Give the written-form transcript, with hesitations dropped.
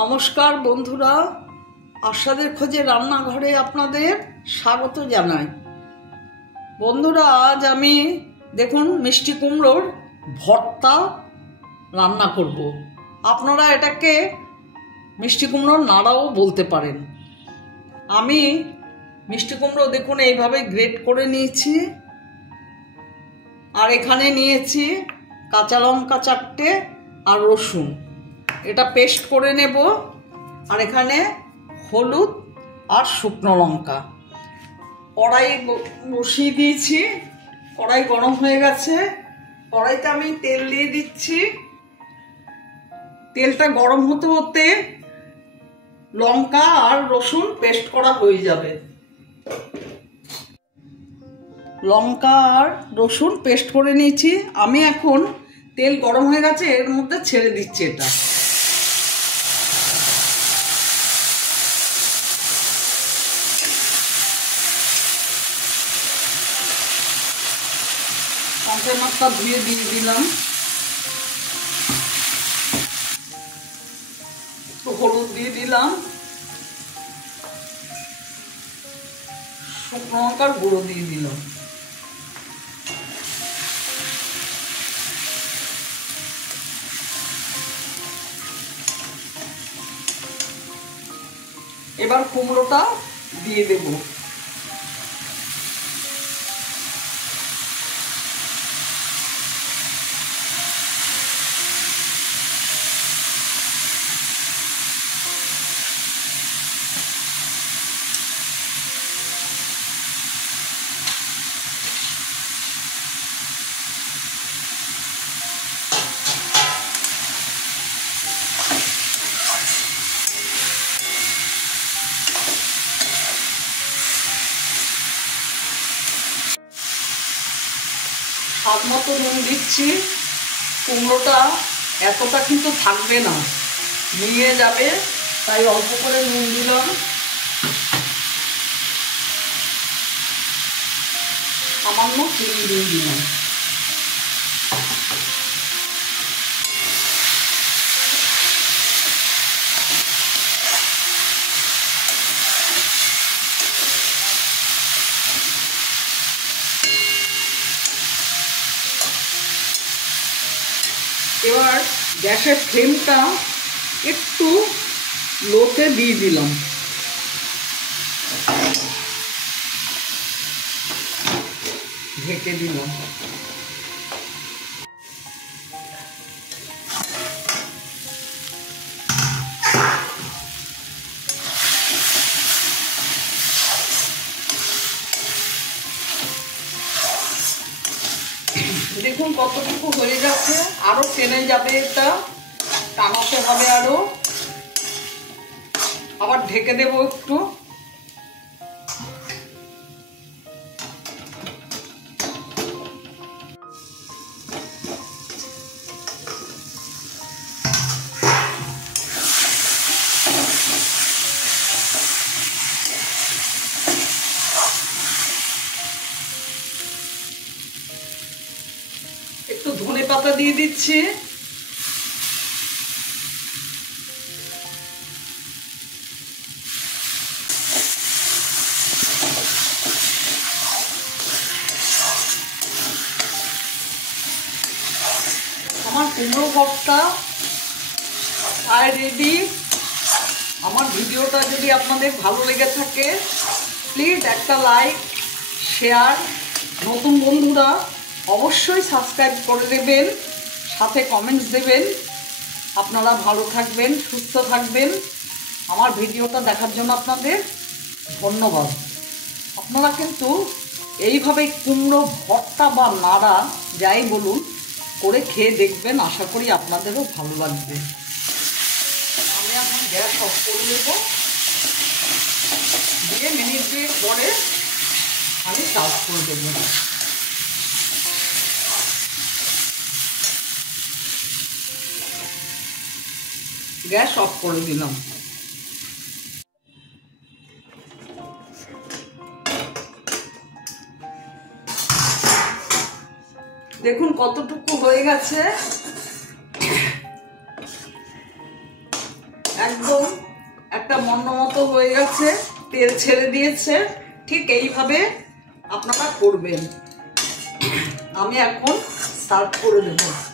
নমস্কার বন্ধুরা, আশাদের খোঁজে রান্নাঘরে আপনাদের স্বাগত জানাই। বন্ধুরা, আজ আমি দেখুন মিষ্টি কুমড়োর ভর্তা রান্না করব। আপনারা এটাকে মিষ্টি কুমড়োর নাড়াও বলতে পারেন। আমি মিষ্টি কুমড়ো দেখুন এইভাবে গ্রেট করে নিয়েছি, আর এখানে নিয়েছি কাঁচা লঙ্কা 4টে আর রসুন, এটা পেস্ট করে নেব। আর এখানে হলুদ আর শুকনো লঙ্কা। কড়াই বসিয়ে দিয়েছি, কড়াই গরম হয়ে গেছে। কড়াইতে আমি তেল দিয়ে দিচ্ছি। তেলটা গরম হতে হতে লঙ্কা আর রসুন পেস্ট করা হয়ে যাবে। লঙ্কা আর রসুন পেস্ট করে নিয়েছি। আমি এখন তেল গরম হয়ে গেছে, এর মধ্যে ছেড়ে দিচ্ছি এটা। কমপ্লেট মাছটা ধুয়ে দিয়ে দিলাম। একটু হলুদ দিয়ে দিলাম, শুকনো লঙ্কার গুঁড়ো দিয়ে দিলাম। এবার কুমড়োটা দিয়ে দেব। স্বাদ মতো নুন দিচ্ছি। কুমড়োটা এতটা কিন্তু থাকবে না, নিয়ে যাবে, তাই অল্প করে নুন দিলাম। সামান্য চিনি দিয়ে দিলাম। এবার গ্যাসের ফ্লেমটা একটু লোতে দিয়ে দিলাম। ঢেকে দিলাম। দেখুন কতটুকু হয়ে যাচ্ছে, আরো টেনে যাবে, এটা টানাতে হবে আরো। আবার ঢেকে দেবো একটু। একটু ধনে পাতা দিয়ে দিচ্ছি। আমার কুমড়ো ভর্তা প্রায় রেডি। আমার ভিডিওটা যদি আপনাদের ভালো লেগে থাকে, প্লিজ একটা লাইক, শেয়ার, নতুন বন্ধুরা অবশ্যই সাবস্ক্রাইব করে দেবেন, সাথে কমেন্টস দেবেন। আপনারা ভালো থাকবেন, সুস্থ থাকবেন। আমার ভিডিওটা দেখার জন্য আপনাদের ধন্যবাদ। আপনারা কিন্তু এইভাবে কুমড়ো ভর্তা বা নাড়া যাই বলুন করে খেয়ে দেখবেন, আশা করি আপনাদেরও ভালো লাগবে। আমি এখন গ্যাস অফ করে দেব, দিয়ে মিনিট 2 পরে আমি সার্ভ করে দেবো। গ্যাস অফ করে দিলাম। দেখুন কতটুকু হয়ে গেছে। একদম একটা মন্ড মতো হয়ে গেছে, তেল ছেড়ে দিয়েছে। ঠিক এইভাবে আপনারা করবেন। আমি এখন সার্ভ করে দেবো।